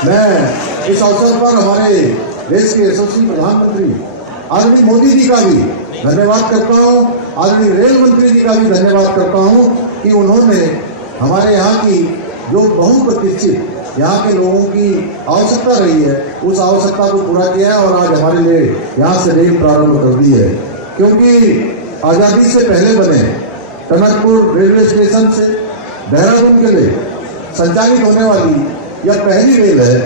मैं इस अवसर पर हमारे देश के यशस्वी प्रधानमंत्री आदरणीय मोदी जी का भी धन्यवाद करता हूँ, आदरणीय रेल मंत्री जी का भी धन्यवाद करता हूँ कि उन्होंने हमारे यहाँ की जो बहुप्रतीक्षित यहाँ के लोगों की आवश्यकता रही है उस आवश्यकता को पूरा किया है और आज हमारे लिए यहाँ से रेल प्रारंभ कर दी है। क्योंकि आज़ादी से पहले बने टनकपुर रेलवे स्टेशन से देहरादून के लिए संचालित होने वाली यह पहली रेल है।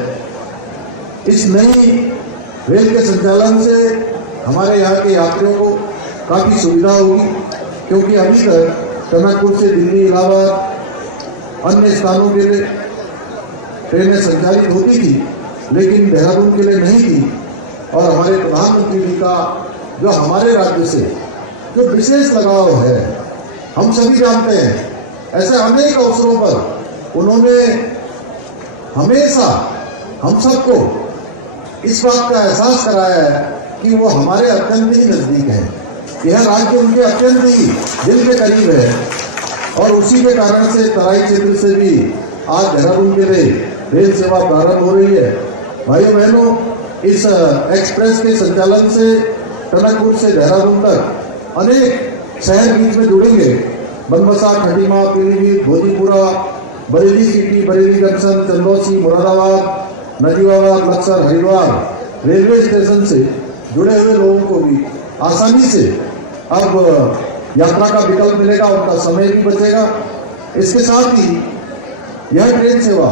इस नई रेल के संचालन से हमारे यहाँ के यात्रियों को काफ़ी सुविधा होगी, क्योंकि अभी तक टनकपुर से दिल्ली, इलाहाबाद, अन्य स्थानों के लिए ट्रेनें संचालित होती थी, लेकिन देहरादून के लिए नहीं थी। और हमारे प्रधानमंत्री जी का जो हमारे राज्य से जो विशेष लगाव है, हम सभी जानते हैं। ऐसे अनेक अवसरों पर उन्होंने हमेशा हम सबको इस बात का एहसास कराया है कि वो हमारे अत्यंत ही नजदीक हैं। यह राज्य उनके अत्यंत ही दिल के करीब है और उसी के कारण से तराई क्षेत्र से भी आज देहरादून के लिए रेल सेवा प्रारंभ हो रही है। भाइयों बहनों, इस एक्सप्रेस के संचालन से टनकपुर से देहरादून तक अनेक शहर बीच में जुड़ेंगे। Banbasa, Khatima, Pilibhit, Bhojipura, Bareilly city, Bareilly junction, Chandausi, Moradabad, Najibabad, Laksar, Haridwar railway station से जुड़े हुए लोगों को भी आसानी से अब यात्रा का विकल्प मिलेगा, उनका समय भी बचेगा। इसके साथ ही यह ट्रेन सेवा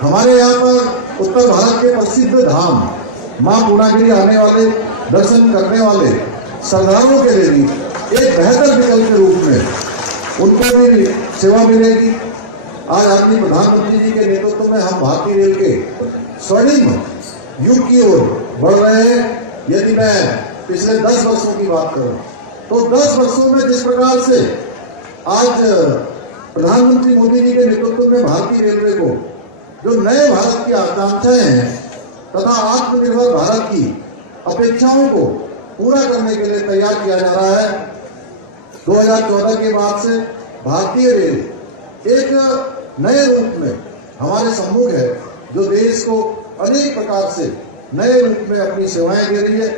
हमारे यहाँ पर उत्तर भारत के प्रसिद्ध धाम माँ पूर्णागिरी आने वाले, दर्शन करने वाले श्रद्धालुओं के लिए भी एक बेहतर विकल्प के रूप में उनको भी सेवा मिलेगी। आज अपनी प्रधानमंत्री जी के नेतृत्व में हम भारतीय रेल के स्वर्णिम युग की ओर बढ़ रहे हैं। यदि मैं पिछले 10 वर्षों की बात करूं तो 10 वर्षों में जिस प्रकार से आज प्रधानमंत्री मोदी जी के नेतृत्व में भारतीय रेलवे को जो नए भारत की आकांक्षाएं हैं तथा आत्मनिर्भर भारत की अपेक्षाओं को पूरा करने के लिए तैयार किया जा रहा है। 2014 के बाद से भारतीय रेल एक नए रूप में हमारे सम्मुख है, जो देश को अनेक प्रकार से नए रूप में अपनी सेवाएं दे रही है।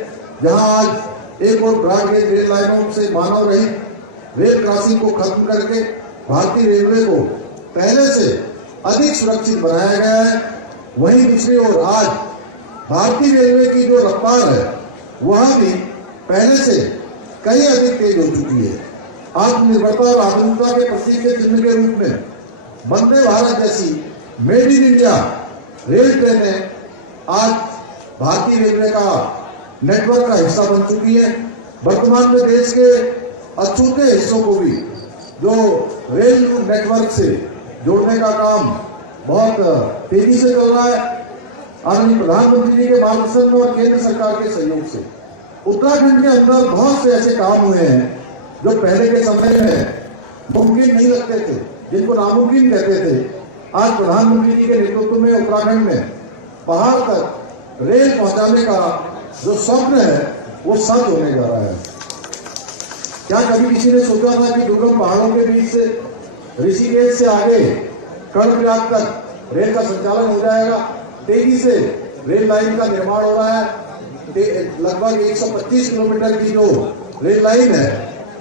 जहां आज एक और ब्रॉड गेज रेल लाइनों से मानव रहित रेल क्रॉसिंग को खत्म करके भारतीय रेलवे को पहले से अधिक सुरक्षित बनाया गया है, वहीं दूसरी ओर आज भारतीय रेलवे की जो रफ्तार है वह भी पहले से कहीं अधिक तेज हो चुकी है। आत्मनिर्भरता और आधुनिकता के प्रतीक के चिन्ह के रूप में वंदे भारत जैसी मेड इन इंडिया रेल ट्रेनें आज भारतीय रेलवे का नेटवर्क का हिस्सा बन चुकी है। वर्तमान में देश के अछूते हिस्सों को भी जो रेल नेटवर्क से जोड़ने का काम बहुत तेजी से चल रहा है। आदरणीय प्रधानमंत्री जी के मार्गदर्शन में और केंद्र सरकार के सहयोग से उत्तराखंड के अंदर बहुत से ऐसे काम हुए हैं जो पहले के समय में मुमकिन नहीं लगते थे, जिनको नामुमकिन कहते थे। आज प्रधानमंत्री जी के नेतृत्व में उत्तराखंड में पहाड़ तक रेल पहुंचाने का जो स्वप्न है वो सच होने जा रहा है। क्या कभी किसी ने सोचा था कि दुर्गम पहाड़ों के बीच से ऋषिकेश से आगे कर्णप्रयाग तक रेल का संचालन हो जाएगा। तेजी से रेल लाइन का निर्माण हो रहा है। लगभग 125 किलोमीटर की जो रेल लाइन है,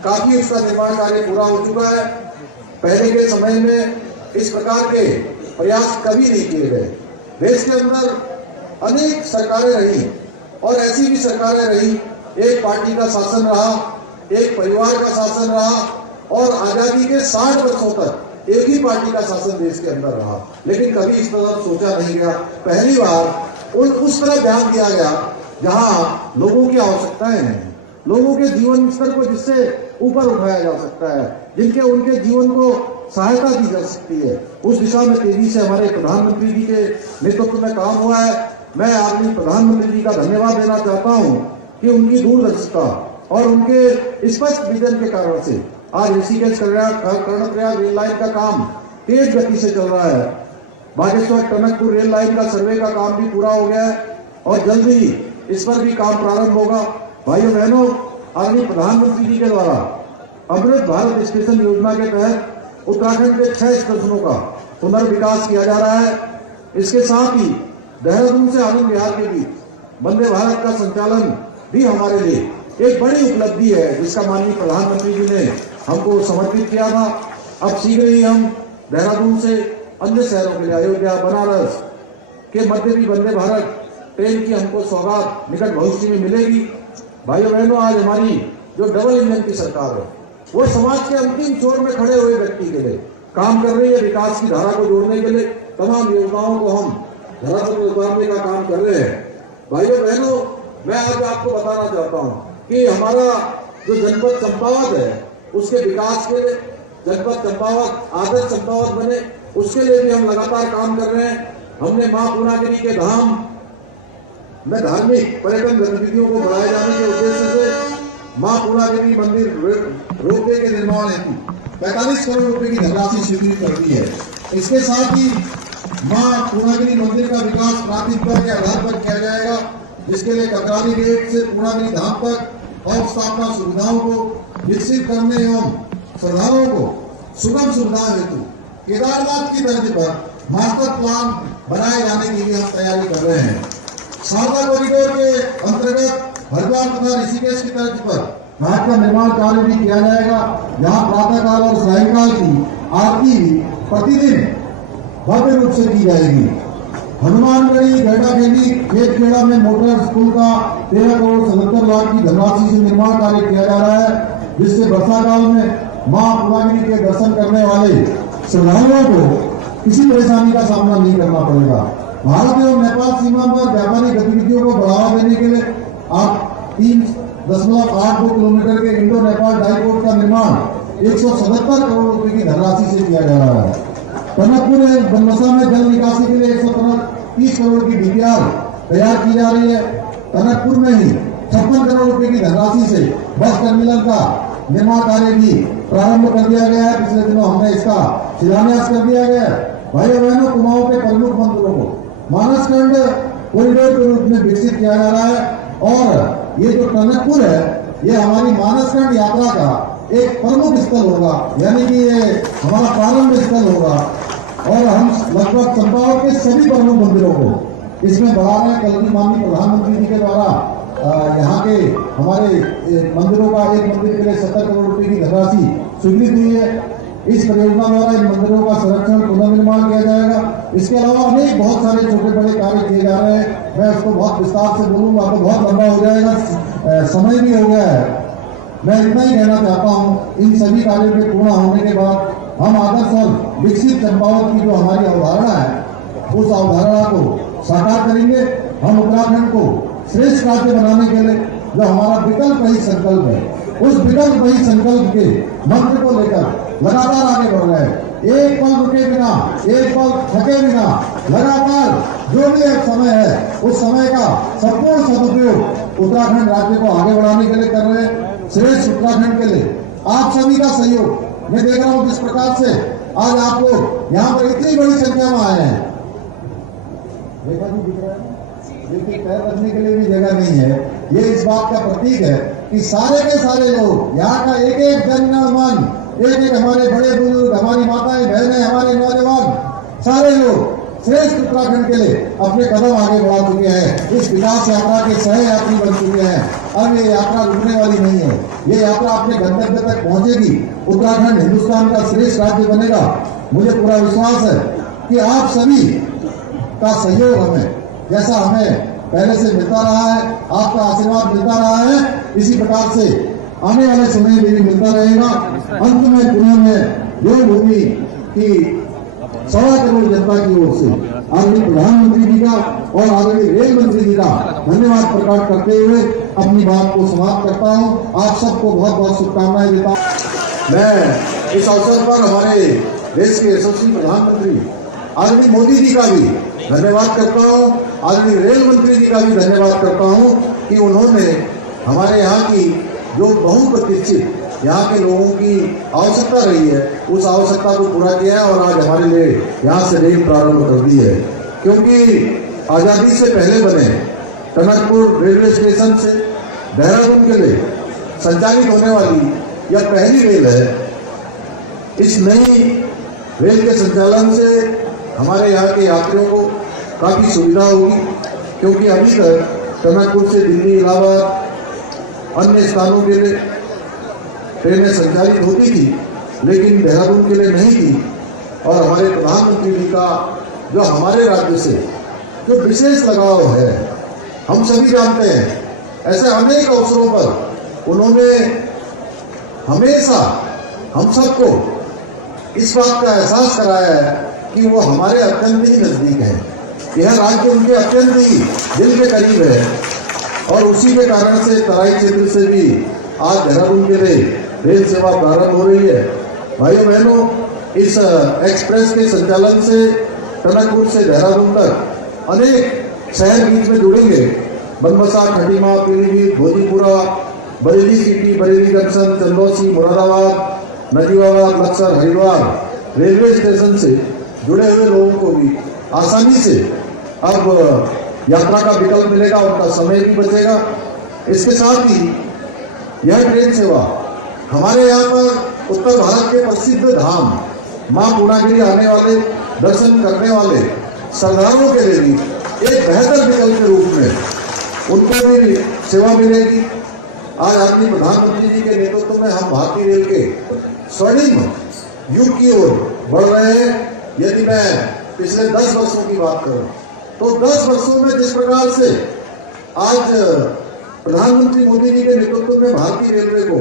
काफी उसका निर्माण कार्य पूरा हो चुका है। पहले के समय में इस प्रकार के प्रयास कभी नहीं किए गए। देश के अंदर अनेक सरकारें रही और ऐसी भी सरकारें रही, एक पार्टी का शासन रहा, एक परिवार का शासन रहा और आजादी के 60 वर्षों तक एक ही पार्टी का शासन देश के अंदर रहा, लेकिन कभी इस तरह सोचा नहीं गया। पहली बार उस तरह ध्यान दिया गया जहां लोगों की आवश्यकताएं हैं, लोगों के जीवन स्तर को जिससे ऊपर उठाया जा सकता है, जिनके उनके जीवन को सहायता दी जा सकती है, उस दिशा में तेजी से हमारे प्रधानमंत्री जी के नेतृत्व में काम हुआ है। मैं आदरणीय प्रधानमंत्री जी का धन्यवाद देना चाहता हूं कि उनकी दूरदर्शिता और उनके स्पष्ट विजन के कारण से आज ऋषिकेश कर्णप्रयाग रेल लाइन का काम तेज गति से चल रहा है। बागेश्वर टनकपुर रेल लाइन का सर्वे का काम भी पूरा हो गया है और जल्द ही इस पर भी काम प्रारंभ होगा। भाइयों बहनों, आदरणीय प्रधानमंत्री जी के द्वारा अमृत भारत स्टेशन योजना के तहत उत्तराखंड के 6 स्टेशनों का पुनर्विकास किया जा रहा है। इसके साथ ही देहरादून से आनंद विहार के बीच वंदे भारत का संचालन भी हमारे लिए एक बड़ी उपलब्धि है, जिसका माननीय प्रधानमंत्री जी ने हमको समर्पित किया था। अब शीघ्र ही हम देहरादून से अन्य शहरों के लिए अयोध्या, बनारस के मध्य भी वंदे भारत ट्रेन की हमको सौगात निकट भविष्य में मिलेगी। भाइयों बहनों, आज हमारी जो डबल इंजन की सरकार है वो समाज के अंतिम छोर में खड़े हुए व्यक्ति के लिए काम कर रही है। विकास की धारा को जोड़ने के लिए तमाम योजनाओं को हम धरातल पर उतारने का काम कर रहे हैं। भाइयों बहनों, मैं आज आपको बताना चाहता हूं कि हमारा जो जनपद चंपावत है उसके विकास के लिए, जनपद चंपावत आदर्श चंपावत बने, उसके लिए भी हम लगातार काम कर रहे हैं। हमने मां पूर्णागिरी के धाम में धार्मिक पर्यटन गतिविधियों को बढ़ाए जाने के उद्देश्य से मां पूर्णागिरी मंदिर रोपवे के निर्माण हेतु 45 करोड़ रुपए की धनराशि स्वीकृत कर दी है। इसके साथ ही मां पूर्णागिरी मंदिर का विकास प्राथमिकता के आधार पर किया जाएगा, जिसके लिए ककराली गेट से पूर्णागिरी धाम तक अवस्थापना सुविधाओं को विकसित करने एवं श्रद्धालुओं को सुगम सुविधाएं हेतु केदारनाथ की तर्ज पर मास्टर प्लान बनाए जाने की भी हम तैयारी कर रहे हैं। शारदा कॉरिडोर के अंतर्गत हरिद्वार तथा ऋषिकेश की तर्ज पर घाट का निर्माण कार्य भी किया जाएगा। यहाँ प्रातःकाल और सायंकाल की आरती भी प्रतिदिन भव्य रूप से की जाएगी। हनुमानगढ़ी गैडाखेली खेतखेड़ा में मोटर स्कूल का 13 करोड़ 77 लाख की धनराशि से निर्माण कार्य किया जा रहा है, जिससे वर्षा काल में मां पूर्णागिरी के दर्शन करने वाले श्रद्धालुओं को किसी परेशानी का सामना नहीं करना पड़ेगा। भारत एवं नेपाल सीमा पर व्यापारिक गतिविधियों को बढ़ावा देने के लिए आप 3.82 किलोमीटर के इंडो नेपाल डाईपोर्ट का निर्माण 177 करोड़ रुपए की धनराशि से किया जा रहा है। टनकपुर एवं बनबसा में जल निकासी के लिए 130 करोड़ की डीपीआर तैयार की जा रही है। टनकपुर में ही 56 करोड़ रुपए की धनराशि से बस टर्मिनल का निर्माण कार्य भी प्रारंभ कर दिया गया है। पिछले दिनों हमने इसका शिलान्यास कर दिया गया है। भाइयों बहनों, कुमाऊं के प्रमुख मंदिरों को मानसखंड कॉरिडोर के रूप में विकसित किया जा रहा है और ये जो टनकपुर है ये हमारी मानसखंड यात्रा का एक प्रमुख स्थल होगा, यानी कि ये हमारा प्रारंभ स्थल होगा और हम लगभग चंपावत के सभी प्रमुख मंदिरों को इसमें बढ़ा रहे हैं। कल भी माननीय प्रधानमंत्री जी के द्वारा यहाँ के हमारे मंदिरों का एक मंदिर के लिए 70 करोड़ रुपए की धनराशि स्वीकृत हुई है। इस परियोजना द्वारा इन मंदिरों का संरक्षण पुनर्निर्माण किया जाएगा। इसके अलावा अनेक बहुत सारे छोटे बड़े कार्य किए जा रहे हैं। मैं उसको बहुत विस्तार से बोलूंगा तो बहुत लंबा हो जाएगा, समय भी हो गया है। मैं इतना ही कहना चाहता हूँ, इन सभी कार्यों के पूर्ण होने के बाद हम आदर्श और विकसित चंपावत की जो हमारी अवधारणा है उस अवधारणा को साकार करेंगे। हम उत्तराखंड को श्रेष्ठ राज्य बनाने के लिए जो हमारा विकल्प ही संकल्प है, उस विकल्प ही संकल्प के मंत्र को लेकर लगातार आगे बढ़ रहे हैं। एक पल रुके बिना, एक पल थके बिना लगातार जो भी एक समय है उस समय का संपूर्ण सदुपयोग उत्तराखंड राज्य को आगे बढ़ाने के लिए कर रहे हैं। श्रेष्ठ उत्तराखंड के लिए आप सभी का सहयोग मैं देख रहा हूँ जिस प्रकार से आज आप लोग यहाँ पर इतनी बड़ी संख्या में आए हैं। देखा नहीं दिख रहा है, लेकिन पैर रखने के लिए भी जगह नहीं है। ये इस बात का प्रतीक है कि सारे के सारे लोग यहाँ का एक एक जन मन, एक एक हमारे बड़े बुजुर्ग, हमारी माताएं बहनें, हमारे नौजवान, सारे लोग श्रेष्ठ उत्तराखंड के लिए अपने कदम आगे बढ़ा चुके हैं। इस विकास यात्रा के सह यात्री बन चुके हैं। अब ये यात्रा रुकने वाली नहीं है, ये यात्रा अपने गंतव्य तक पहुंचेगी। उत्तराखंड हिंदुस्तान का श्रेष्ठ राज्य बनेगा। मुझे पूरा विश्वास है कि आप सभी का सहयोग हमें, जैसा हमें पहले से मिलता रहा है, आपका आशीर्वाद मिलता रहा है, इसी प्रकार से आने वाले समय में भी मिलता रहेगा। अंत में पुनः में देवभूमि की 1.25 करोड़ जनता की ओर से आदरणीय प्रधानमंत्री जी का और आदरणीय रेल मंत्री जी का धन्यवाद प्रकट करते हुए अपनी बात को समाप्त करता हूँ। आप सबको बहुत बहुत शुभकामनाएं देता हूँ। मैं इस अवसर पर हमारे देश के यशस्वी प्रधानमंत्री आदरणीय मोदी जी का भी धन्यवाद करता हूँ, आदरणीय रेल मंत्री जी का भी धन्यवाद करता हूँ कि उन्होंने हमारे यहाँ की जो बहुप्रतीक्षित यहाँ के लोगों की आवश्यकता रही है उस आवश्यकता को पूरा किया है और आज हमारे लिए यहाँ से रेल प्रारंभ कर दी है। क्योंकि आज़ादी से पहले बने टनकपुर रेलवे स्टेशन से देहरादून के लिए संचालित होने वाली यह पहली रेल है। इस नई रेल के संचालन से हमारे यहाँ के यात्रियों को काफी सुविधा होगी, क्योंकि अभी तक टनकपुर से दिल्ली, इलाहाबाद, अन्य स्थानों के लिए ट्रेनें संचालित होती थी, लेकिन देहरादून के लिए नहीं थी। और हमारे प्रधानमंत्री जी का जो हमारे राज्य से जो विशेष लगाव है, हम सभी जानते हैं। ऐसे अनेक अवसरों पर उन्होंने हमेशा हम सबको इस बात का एहसास कराया है कि वो हमारे अत्यंत ही नजदीक है। यह राज्य उनके अत्यंत ही दिल के करीब है, और उसी के कारण से तराई क्षेत्र से भी आज देहरादून के लिए रेल सेवा प्रारंभ हो रही है। भाइयों बहनों, इस एक्सप्रेस के संचालन से टनकपुर से देहरादून तक अनेक शहर बीच में जुड़ेंगे। Banbasa, Khatima, Pilibhit, Dhotipura, Bareilly city, Bareilly junction, Chandausi, Moradabad, Najibabad, Laksar, Haridwar railway station से जुड़े हुए लोगों को भी आसानी से अब यात्रा का विकल्प मिलेगा, उनका समय भी बचेगा। इसके साथ ही यह ट्रेन सेवा हमारे यहाँ पर उत्तर भारत के प्रसिद्ध धाम मां पूर्णागिरी आने वाले, दर्शन करने वाले श्रद्धालुओं के लिए भी एक बेहतर विकल्प के रूप में उनको भी सेवा मिलेगी। आज आदरणीय प्रधानमंत्री जी के नेतृत्व में हम भारतीय रेल के स्वर्णिम युग की ओर बढ़ रहे हैं। यदि मैं पिछले 10 वर्षों की बात करूं तो 10 वर्षों में जिस प्रकार से आज प्रधानमंत्री मोदी जी के नेतृत्व में भारतीय रेलवे को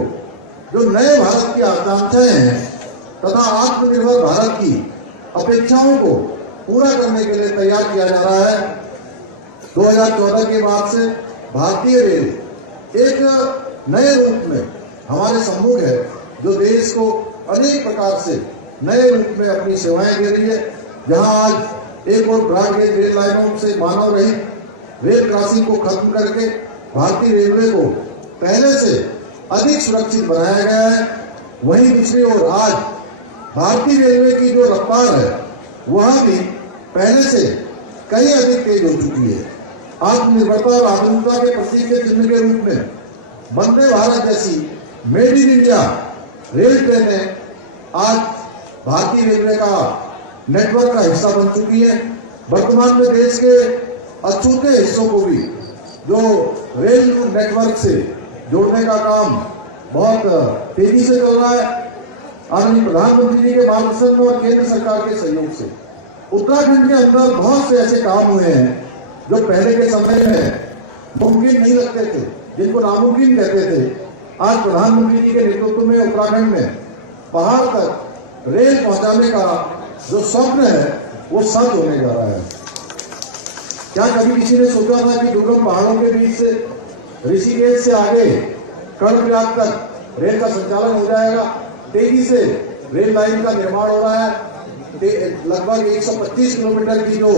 जो नए भारत की आकांक्षाएं हैं तथा आत्मनिर्भर भारत की अपेक्षाओं को पूरा करने के लिए तैयार किया जा रहा है। 2014 के बाद से भारतीय रेल एक नए रूप में हमारे सम्मुख है, जो देश को अनेक प्रकार से नए रूप में अपनी सेवाएं दे रही है। जहां आज एक और ब्रॉडगेज रेल लाइनों से मानव रहित रेल क्रॉसिंग को खत्म करके भारतीय रेलवे को पहले से अधिक सुरक्षित बनाया गया है, वहीं दूसरी ओर आज भारतीय रेलवे की जो रफ्तार है वह भी पहले से कहीं अधिक तेज हो चुकी है। आत्मनिर्भरता और आधुनिकता के प्रतीक के चिन्ह के रूप में वंदे भारत जैसी मेड इन इंडिया रेल ट्रेनें आज भारतीय रेलवे का नेटवर्क का हिस्सा बन चुकी है। वर्तमान में देश के अछूते हिस्सों को भी जो रेल नेटवर्क से जोड़ने का काम बहुत तेजी से चल रहा है। आदरणीय प्रधानमंत्री जी के मार्गदर्शन और केंद्र सरकार के सहयोग से उत्तराखंड के अंदर बहुत से ऐसे काम हुए हैं जो पहले के समय में मुमकिन नहीं लगते थे, जिनको नामुमकिन कहते थे। आज प्रधानमंत्री जी के नेतृत्व में उत्तराखंड में पहाड़ तक रेल पहुंचाने का जो स्वप्न है वो सच होने जा रहा है। क्या कभी किसी ने सोचा था कि दुर्गम पहाड़ों के बीच से ऋषिकेश से आगे कर्णप्रयाग तक रेल का संचालन हो जाएगा। तेजी से रेल लाइन का निर्माण हो रहा है। लगभग 125 किलोमीटर की जो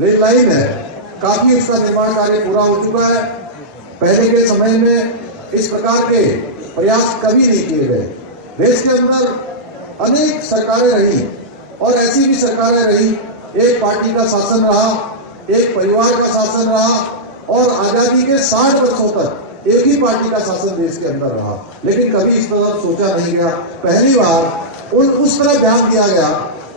रेल लाइन है, काफी उसका निर्माण कार्य पूरा हो चुका है। पहले के समय में इस प्रकार के प्रयास कभी नहीं किए गए। देश के अंदर अनेक सरकारें रही और ऐसी भी सरकारें रही, एक पार्टी का शासन रहा, एक परिवार का शासन रहा और आजादी के 60 वर्षों तक एक ही पार्टी का शासन देश के अंदर रहा, लेकिन कभी इस तरफ सोचा नहीं गया। पहली बार उस तरफ ध्यान दिया गया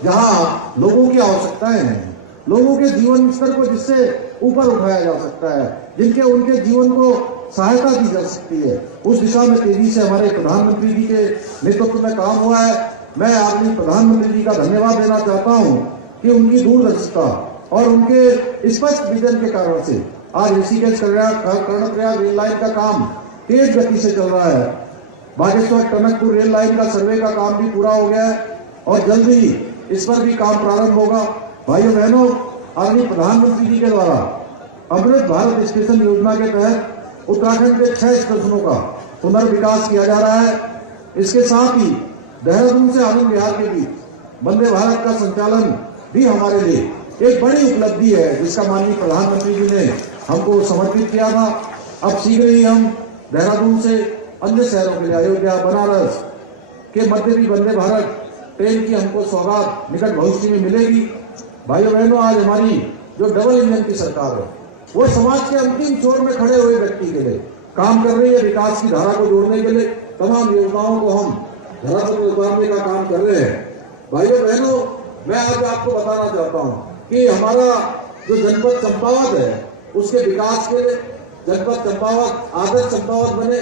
जहां लोगों की आवश्यकताएं हैं, लोगों के जीवन स्तर को जिससे ऊपर उठाया जा सकता है, जिनके उनके जीवन को सहायता दी जा सकती है, उस दिशा में तेजी से हमारे प्रधानमंत्री जी के नेतृत्व में काम हुआ है। मैं आदरणीय प्रधानमंत्री जी का धन्यवाद देना चाहता हूं कि उनकी दूरदर्शिता और उनके स्पष्ट विजन के कारण से आज ऋषिकेश कर्णप्रयाग रेल लाइन का काम तेज गति से चल रहा है। बागेश्वर टनकपुर रेल लाइन का सर्वे का काम भी पूरा हो गया है और जल्द ही इस पर भी काम प्रारंभ होगा। भाइयों बहनों, आदरणीय प्रधानमंत्री जी के द्वारा अमृत भारत स्टेशन योजना के तहत उत्तराखंड के 6 स्टेशनों का पुनर्विकास किया जा रहा है। इसके साथ ही देहरादून से आनंद विहार के बीच वंदे भारत का संचालन भी हमारे लिए एक बड़ी उपलब्धि है, जिसका माननीय प्रधानमंत्री जी ने हमको समर्पित किया था। अब शीघ्र ही हम देहरादून से अन्य शहरों के लिए अयोध्या, बनारस के मध्य भी वंदे भारत ट्रेन की हमको सौगात निकट भविष्य में मिलेगी। भाइयों बहनों, आज हमारी जो डबल इंजन की सरकार है वो समाज के अंतिम छोर में खड़े हुए व्यक्ति के लिए काम कर रही है। विकास की धारा को जोड़ने के लिए तमाम योजनाओं को हम धरातल पर उतारने का काम कर रहे हैं। भाइयों बहनों, मैं आज आपको बताना चाहता हूं कि हमारा जो जनपद चंपावत है उसके विकास के लिए जनपद चंपावत आदर्श चंपावत बने,